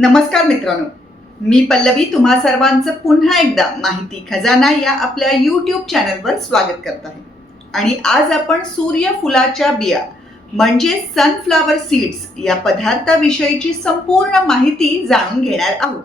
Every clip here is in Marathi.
नमस्कार मित्रांनो. मी पल्लवी तुम्हा सर्वांचं पुन्हा एकदा माहिती खजाना या आपल्या यूट्यूब चॅनलवर स्वागत करत आहे. आणि आज आपण सूर्यफुलाच्या बिया म्हणजे सनफ्लावर सीड्स या पदार्थाविषयीची संपूर्ण माहिती जाणून घेणार आहोत.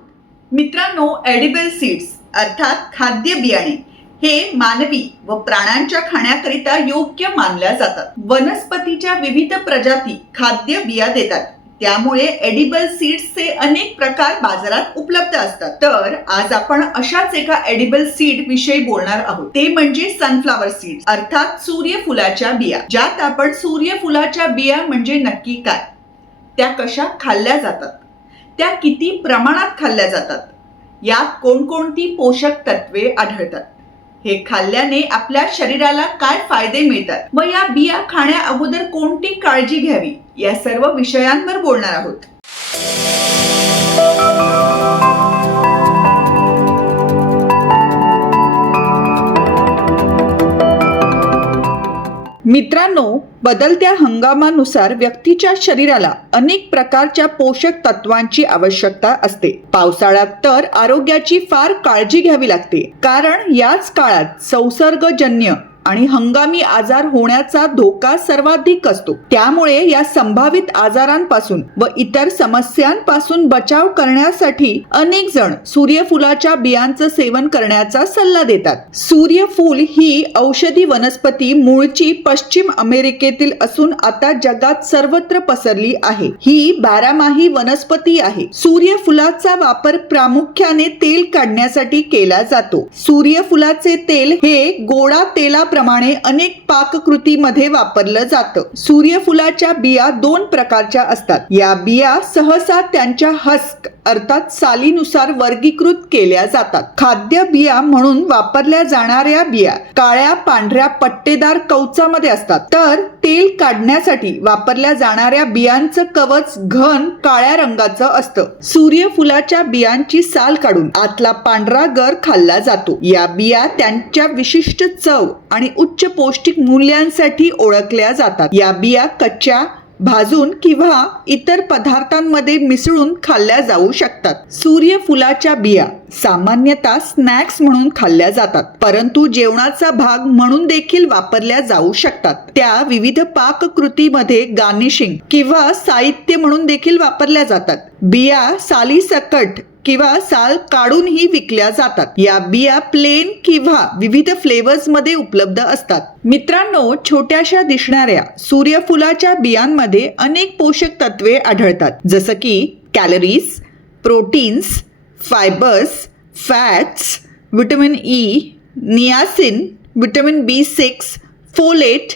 मित्रांनो एडिबल सीड्स अर्थात खाद्य बियाणे हे मानवी व प्राण्यांच्या खाण्याकरिता योग्य मानल्या जातात. वनस्पतीच्या विविध प्रजाती खाद्य बिया देतात. त्यामुळे एडिबल सीड्सचे अनेक प्रकार बाजारात उपलब्ध असतात. तर आज आपण अशाच एका एडिबल सीड विषयी बोलणार आहोत. ते म्हणजे सनफ्लावर सीड अर्थात सूर्यफुलाच्या बिया. ज्यात आपण सूर्यफुलाच्या बिया म्हणजे नक्की काय? त्या कशा खाल्ल्या जातात? त्या किती प्रमाणात खाल्ल्या जातात? यात कोणकोणती पोषक तत्वे आढळतात? हे खाल्ल्याने आपल्या शरीराला काय फायदे मिळतात? व या बिया खाण्या अगोदर कोणती काळजी घ्यावी? या सर्व विषयांवर बोलणार आहोत. मित्रांनो बदलत्या हंगामानुसार व्यक्तीच्या शरीराला अनेक प्रकारच्या पोषक तत्वांची आवश्यकता असते. पावसाळ्यात तर आरोग्याची फार काळजी घ्यावी लागते. कारण याच काळात संसर्गजन्य आणि हंगामी आजार होण्याचा धोका सर्वाधिक असतो. त्यामुळे या संभावित आजारांपासून व इतर समस्यांपासून बचाव करण्यासाठी अनेक जण सूर्यफुलाच्या बियांचं सेवन करण्याचा सल्ला देतात. सूर्यफूल ही औषधी वनस्पती मूळची पश्चिम अमेरिकेतील असून आता जगात सर्वत्र पसरली आहे. ही बारामाही वनस्पती आहे. सूर्यफुलाचा वापर प्रामुख्याने तेल काढण्यासाठी केला जातो. सूर्यफुलाचे तेल हे गोडा तेला प्रमाणे अनेक पाककृतीमध्ये वापरलं जातं. सूर्यफुलाच्या बिया दोन प्रकारच्या असतात. या बिया सहसा त्यांच्या हस्क अर्थात सालीनुसार वर्गीकृत केल्या जातात. खाद्य बिया म्हणून वापरल्या जाणाऱ्या बिया काळ्या पांढऱ्या पट्टेदार कवचामध्ये असतात. तर तेल काढण्यासाठी वापरल्या जाणाऱ्या बियांचं कवच घन काळ्या रंगाचं असतं. सूर्यफुलाच्या बियांची साल काढून आतला पांढरा गर खाल्ला जातो. या बिया त्यांच्या विशिष्ट चव आणि उच्च पौष्टिक मूल्यांसाठी ओळखल्या जातात. या बिया कच्च्या भाजून किंवा इतर पदार्थांमध्ये मिसळून खाल्ल्या जाऊ शकतात. सूर्यफुलाच्या बिया सामान्यतः स्नॅक्स म्हणून खाल्ल्या जातात परंतु जेवणाचा भाग म्हणून देखील वापरल्या जाऊ शकतात. त्या विविध पाककृतीमध्ये गार्निशिंग किंवा साहित्य म्हणून देखील वापरल्या जातात. बिया सालीसकट किंवा साल काढूनही विकल्या जातात. या बिया प्लेन किंवा विविध फ्लेवर्समध्ये उपलब्ध असतात. मित्रांनो छोट्याशा दिसणाऱ्या सूर्यफुलाच्या बियांमध्ये अनेक पोषक तत्वे आढळतात. जसं की calories proteins fibres fats vitamin E niacin vitamin B six folate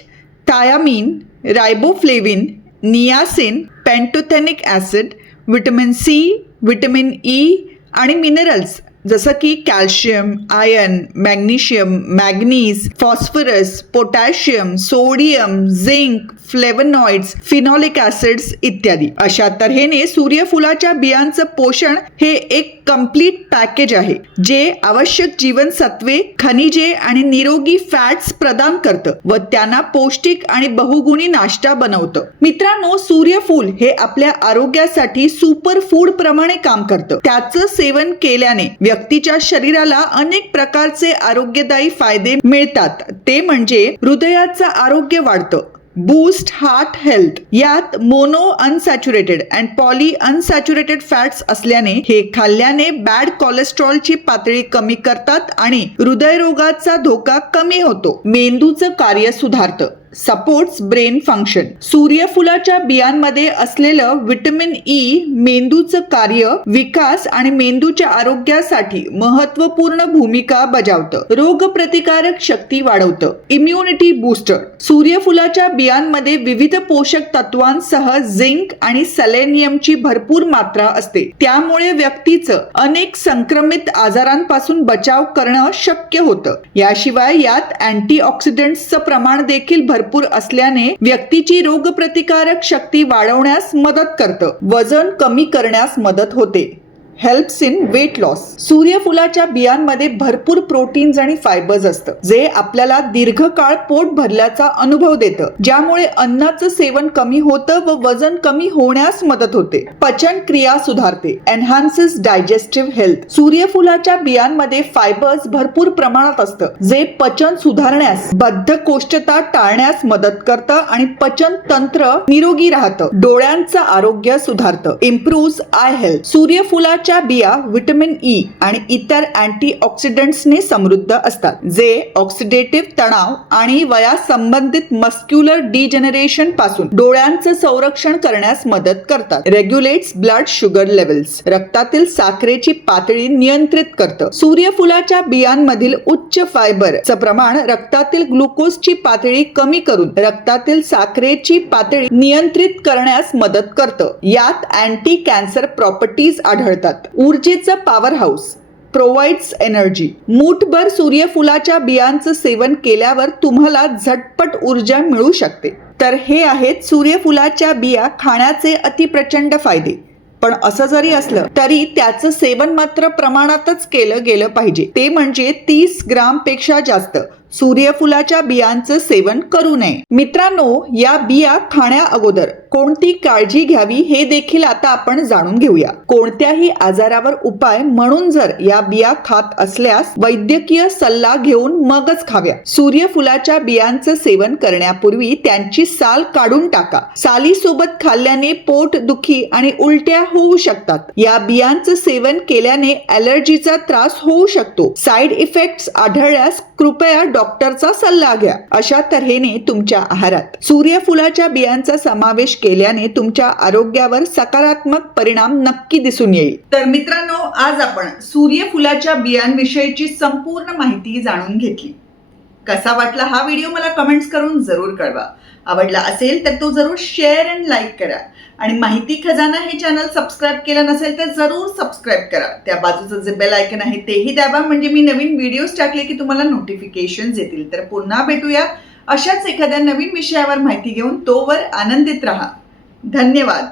thiamine riboflavin niacin pantothenic acid vitamin C vitamin E आणि मिनरल्स. जसं की calcium iron magnesium manganese phosphorus potassium sodium zinc flavonoids phenolic acids इत्यादी. अशा तऱ्हेने सूर्यफुलाच्या बियांचं पोषण हे एक कंप्लीट पॅकेज आहे जे आवश्यक जीवनसत्वे खनिजे आणि निरोगी फॅट्स प्रदान करतं व त्यांना पौष्टिक आणि बहुगुणी नाश्ता बनवतं. मित्रांनो सूर्यफूल हे आपल्या आरोग्यासाठी सुपर फूड प्रमाणे काम करतं. त्याचं सेवन केल्याने व्यक्तीच्या शरीराला अनेक प्रकारचे आरोग्यदायी फायदे मिळतात. ते म्हणजे हृदयाचं आरोग्य वाढतं. बूस्ट हार्ट हेल्थ यात mono unsaturated and poly unsaturated fats असल्याने हे खाल्ल्याने बॅड कोलेस्ट्रॉलची पातळी कमी करतात आणि हृदयरोगाचा धोका कमी होतो. मेंदूचं कार्य सुधारतं. सपोर्ट्स ब्रेन फंक्शन सूर्यफुलाच्या बियांमध्ये असलेलं विटॅमिन ई e मेंदूचं कार्य विकास आणि मेंदूच्या आरोग्यासाठी महत्त्वपूर्ण भूमिका बजावतं. रोगप्रतिकारक शक्ती वाढवतं. इम्युनिटी बूस्टर सूर्यफुलाच्या बियांमध्ये विविध पोषक तत्वांसह झिंक आणि सलेनियमची भरपूर मात्रा असते. त्यामुळे व्यक्तीचं अनेक संक्रमित आजारांपासून बचाव करणं शक्य होतं. याशिवाय यात अँटीऑक्सिडंट्सचं प्रमाण देखील भर भरपूर असल्याने व्यक्तीची रोगप्रतिकारक शक्ती वाढवण्यास मदत करतं. वजन कमी करण्यास मदत होते. हेल्प्स इन वेट लॉस सूर्यफुलाच्या बियांमध्ये भरपूर प्रोटीन्स आणि फायबर्स असतं जे आपल्याला दीर्घकाळ पोट भरल्याचा अनुभव देतं ज्यामुळे अन्नाचं सेवन कमी होतं व वजन कमी होण्यास मदत होते. पचन क्रिया सुधारते एनहान्सेस डायजेस्टिव्ह हेल्थ सूर्यफुलाच्या बियांमध्ये फायबर्स भरपूर प्रमाणात असतं जे पचन सुधारण्यास बद्धकोष्ठता टाळण्यास मदत करतं आणि पचन तंत्र निरोगी राहतं. डोळ्यांचं आरोग्य सुधारतं. इम्प्रूव्ह आय हेल्थ सूर्यफुलाच्या बिया व्हिटॅमिन ई आणि इतर अँटीऑक्सिडंट्सने समृद्ध असतात जे ऑक्सिडेटिव्ह तणाव आणि वयासंबंधित मस्क्युलर डिजेनरेशनपासून डोळ्यांचं संरक्षण करण्यास मदत करतात. रेग्युलेट्स ब्लड शुगर लेवल्स रक्तातील साखरेची पातळी नियंत्रित करतं. सूर्यफुलाच्या बियांमधील उच्च फायबरचं प्रमाण रक्तातील ग्लुकोजची पातळी कमी करून रक्तातील साखरेची पातळी नियंत्रित करण्यास मदत करतं. यात अँटी कॅन्सर प्रॉपर्टीज आढळतात. ऊर्जेचं पॉवर हाऊस प्रोव्हाइड्स एनर्जी मूठभर सूर्यफुलाच्या बियांचं सेवन केल्यावर तुम्हाला झटपट ऊर्जा मिळू शकते. तर हे आहेत सूर्यफुलाच्या बिया खाण्याचे अतिप्रचंड फायदे. पण असं जरी असलं तरी त्याचं सेवन मात्र प्रमाणातच केलं गेलं पाहिजे. ते म्हणजे तीस ग्रामपेक्षा जास्त. सूर्यफुलाच्या बियांचं सेवन करू नये. मित्रांनो या बिया खाण्या अगोदर कोणती काळजी घ्यावी हे देखील आता आपण जाणून घेऊया. कोणत्याही आजारावर उपाय म्हणून जर या बिया खात असल्यास वैद्यकीय सल्ला घेऊन मगच खाव्या. सूर्यफुलाच्या बियांचं सेवन करण्यापूर्वी त्यांची साल काढून टाका. साली सोबत खाल्ल्याने पोट दुखी आणि उलट्या होऊ शकतात. या बियांचं सेवन केल्याने अलर्जीचा त्रास होऊ शकतो. साईड इफेक्ट्स आढळल्यास कृपया डॉक्टरचा सल्ला घ्या. अशा तऱ्हेने तुमच्या आहारात. सूर्यफुलाच्या बियांचा समावेश केल्याने तुमच्या आरोग्यावर सकारात्मक परिणाम नक्की दिसून येईल. तर मित्रांनो आज आपण सूर्यफुलाच्या बियांविषयीची संपूर्ण माहिती जाणून घेतली. कसा वाटला हा व्हिडिओ मला कमेंट्स करून जरूर कळवा. आवडला असेल तर तो जरूर शेअर अँड लाईक करा. आणि माहिती खजाना हे चॅनल सबस्क्राईब केलं नसेल तर जरूर सबस्क्राईब करा. त्या बाजूचं जे बेल आयकन आहे तेही दाबा. म्हणजे मी नवीन व्हिडिओज टाकले की तुम्हाला नोटिफिकेशन येतील. तर पुन्हा भेटूया अशाच एखाद्या नवीन विषयावर माहिती घेऊन तोवर आनंदित राहा. धन्यवाद.